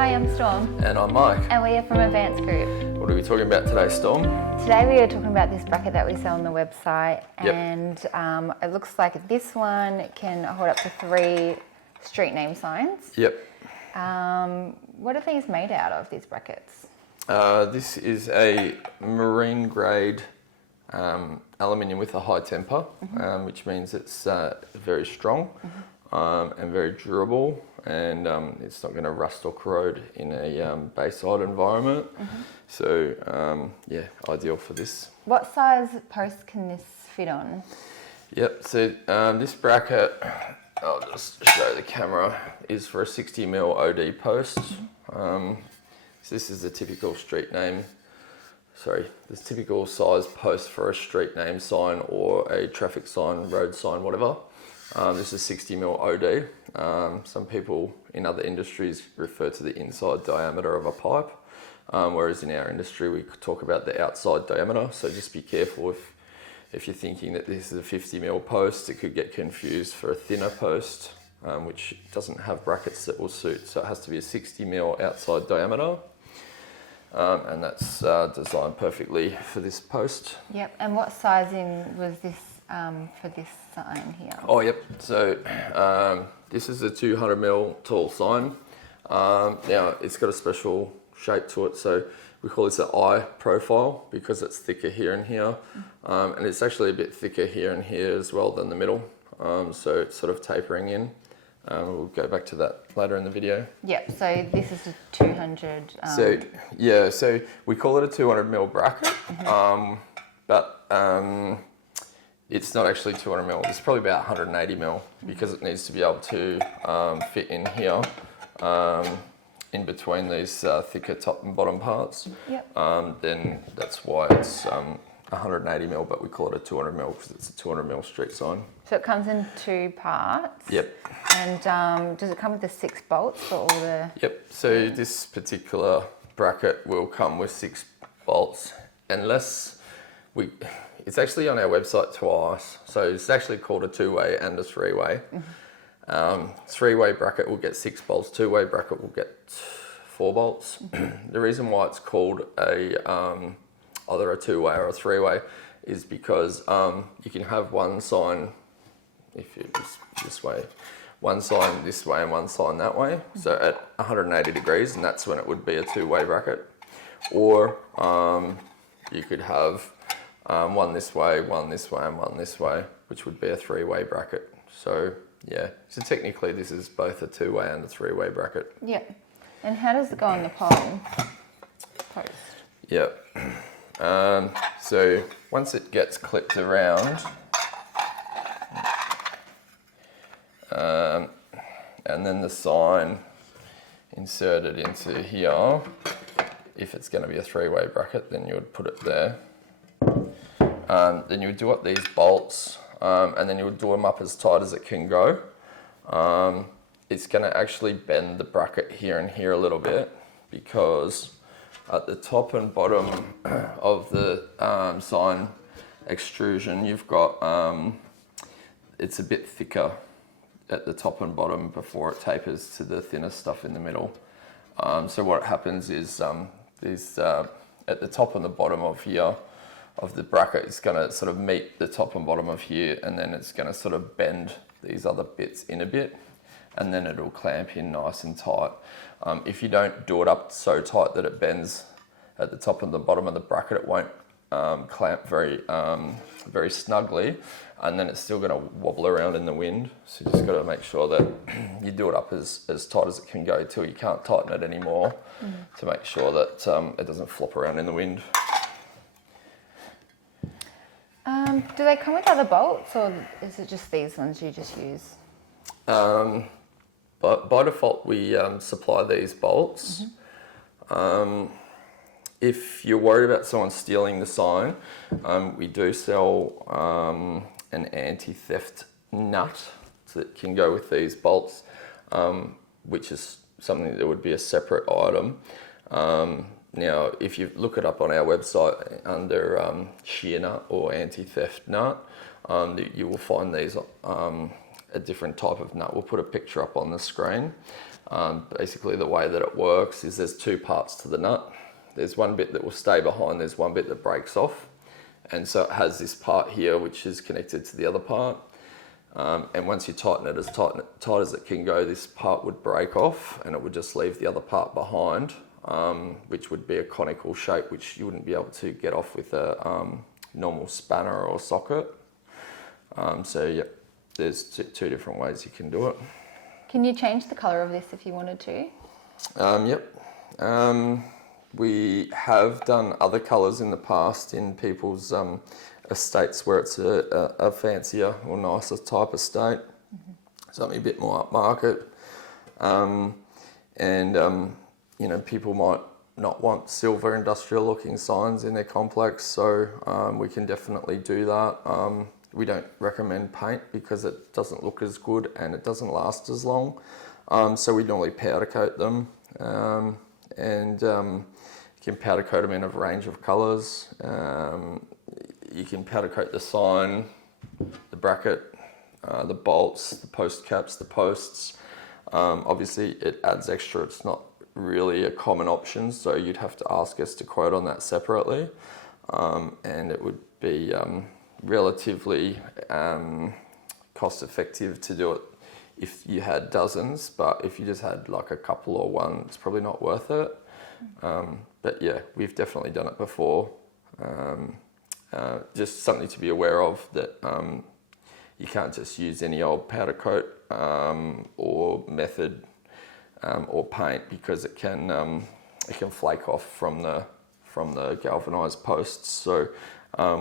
Hi, I'm Storm. And I'm Mike. And we are from Advanced Group. What are we talking about today, Storm? Today we are talking about this bracket that we sell on the website. Yep. And it looks like this one can hold up to 3 street name signs. Yep. What are these made out of, these brackets? This is a marine grade aluminium with a high temper, which means it's very strong and very durable, and it's not going to rust or corrode in a bayside environment. So yeah, ideal for this. What size post can this fit on? Yep, so this bracket, I'll just show the camera, is for a 60mm OD post. So this is the typical the typical size post for a street name sign or a traffic sign, road sign, whatever. This is 60mm OD. Some people in other industries refer to the inside diameter of a pipe, whereas in our industry we talk about the outside diameter. So just be careful if you're thinking that this is a 50mm post, it could get confused for a thinner post, which doesn't have brackets that will suit. So it has to be a 60mm outside diameter. And that's designed perfectly for this post. Yep, and what sizing was this for this sign here? Oh, yep. So this is a 200mm tall sign. Now it's got a special shape to it, so we call this an eye profile because it's thicker here and here, and it's actually a bit thicker here and here as well than the middle. So it's sort of tapering in. We'll go back to that later in the video. Yep, so this is a 200. So we call it a 200mm bracket, but it's not actually 200mm. It's probably about 180mm because it needs to be able to fit in here, in between these thicker top and bottom parts. Yep. Then that's why it's 180mm, but we call it a 200mm because it's a 200mm street sign. So it comes in 2 parts. Yep. And does it come with the 6 bolts for all the... Yep, so this particular bracket will come with 6 bolts unless it's actually on our website twice. So it's actually called a 2-way and a 3-way. 3-way bracket will get 6 bolts, 2-way bracket will get 4 bolts. The reason why it's called either a 2-way or a 3-way is because you can have one sign, if you this way, one sign this way and one sign that way, so at 180 degrees, and that's when it would be a 2-way bracket. Or you could have one this way, and one this way, which would be a 3-way bracket. So yeah, so technically this is both a 2-way and a 3-way bracket. Yep. And how does it go on the pole post? Yep. So once it gets clipped around, and then the sign inserted into here, if it's going to be a 3-way bracket, then you would put it there. Then you would do up these bolts, and then you would do them up as tight as it can go. It's going to actually bend the bracket here and here a little bit because at the top and bottom of the sign extrusion, you've got, it's a bit thicker at the top and bottom before it tapers to the thinner stuff in the middle. So what happens is at the top and the bottom of here of the bracket, it's going to sort of meet the top and bottom of here, and then it's going to sort of bend these other bits in a bit, and then it'll clamp in nice and tight. If you don't do it up so tight that it bends at the top and the bottom of the bracket, it won't clamp very snugly, and then it's still going to wobble around in the wind. So you just got to make sure that you do it up as tight as it can go till you can't tighten it anymore, to make sure that it doesn't flop around in the wind. Do they come with other bolts, or is it just these ones you just use? But by default, we supply these bolts. If you're worried about someone stealing the sign, we do sell an anti-theft nut that can go with these bolts, which is something that would be a separate item. Now, if you look it up on our website under shear nut or anti-theft nut, you will find these a different type of nut. We'll put a picture up on the screen. Basically the way that it works is there's two parts to the nut. There's one bit that will stay behind, there's one bit that breaks off. And so it has this part here which is connected to the other part. And once you tighten it as tight as it can go, this part would break off and it would just leave the other part behind, which would be a conical shape which you wouldn't be able to get off with a normal spanner or socket. So yeah, there's two different ways you can do it. Can you change the colour of this if you wanted to? Yep. We have done other colours in the past in people's estates where it's a fancier or nicer type estate, something a bit more upmarket. You know, people might not want silver industrial looking signs in their complex, so we can definitely do that. We don't recommend paint because it doesn't look as good and it doesn't last as long. So we normally powder coat them, you can powder coat them in a range of colours. You can powder coat the sign, the bracket, the bolts, the post caps, the posts. Obviously it adds extra, it's not really a common option, so you'd have to ask us to quote on that separately. And it would be relatively cost effective to do it if you had dozens, but if you just had like a couple or one, it's probably not worth it. But yeah, we've definitely done it before. Just something to be aware of, that you can't just use any old powder coat or method or paint, because it can flake off from the galvanized posts. So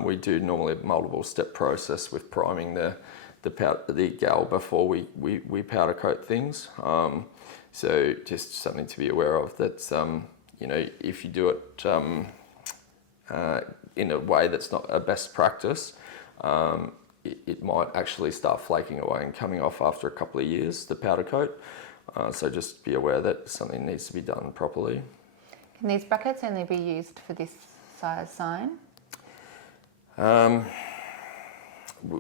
we do normally a multiple step process with priming the gal before we powder coat things. So just something to be aware of, that you know, if you do it in a way that's not a best practice, it might actually start flaking away and coming off after a couple of years, the powder coat. So just be aware that something needs to be done properly. Can these brackets only be used for this size sign?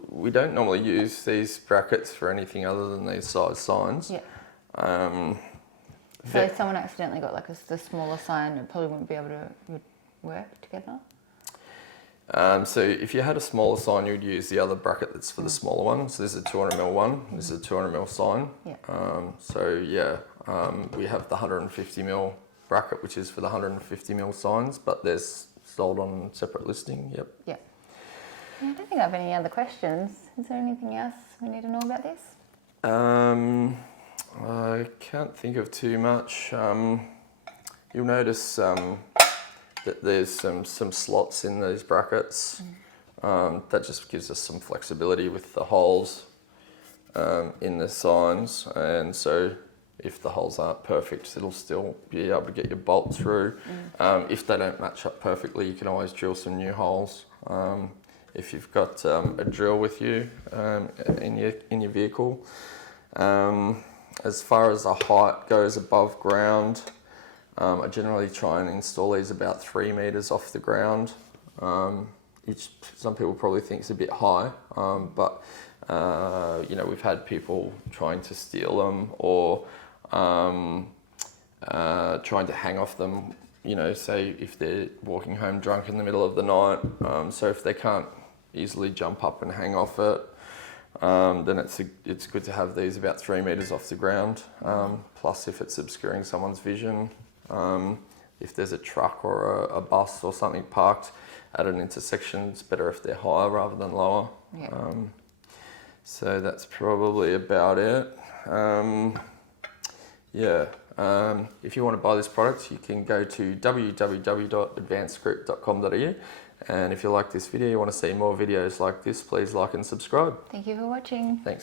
We don't normally use these brackets for anything other than these size signs. Yeah. So if someone accidentally got like the smaller sign, it probably wouldn't be able to work together? So if you had a smaller sign, you would use the other bracket that's for the smaller one. So this is a 200mm one, this is a 200mm sign. Yeah. We have the 150mm bracket, which is for the 150mm signs, but there's sold on separate listing. Yep. Yeah. I don't think I have any other questions. Is there anything else we need to know about this? I can't think of too much. You'll notice that there's some slots in these brackets. That just gives us some flexibility with the holes in the signs, and so if the holes aren't perfect, it'll still be able to get your bolt through. If they don't match up perfectly, you can always drill some new holes. If you've got a drill with you in your vehicle. As far as the height goes above ground, I generally try and install these about 3 meters off the ground, which some people probably think is a bit high, but you know, we've had people trying to steal them or trying to hang off them, you know, say if they're walking home drunk in the middle of the night. So if they can't easily jump up and hang off it, then it's good to have these about 3 meters off the ground. Plus, if it's obscuring someone's vision, if there's a truck or a bus or something parked at an intersection, it's better if they're higher rather than lower. Yeah. So that's probably about it. If you want to buy this product, you can go to www.advancedgroup.com.au, and if you like this video, you want to see more videos like this, please like and subscribe. Thank you for watching. Thanks.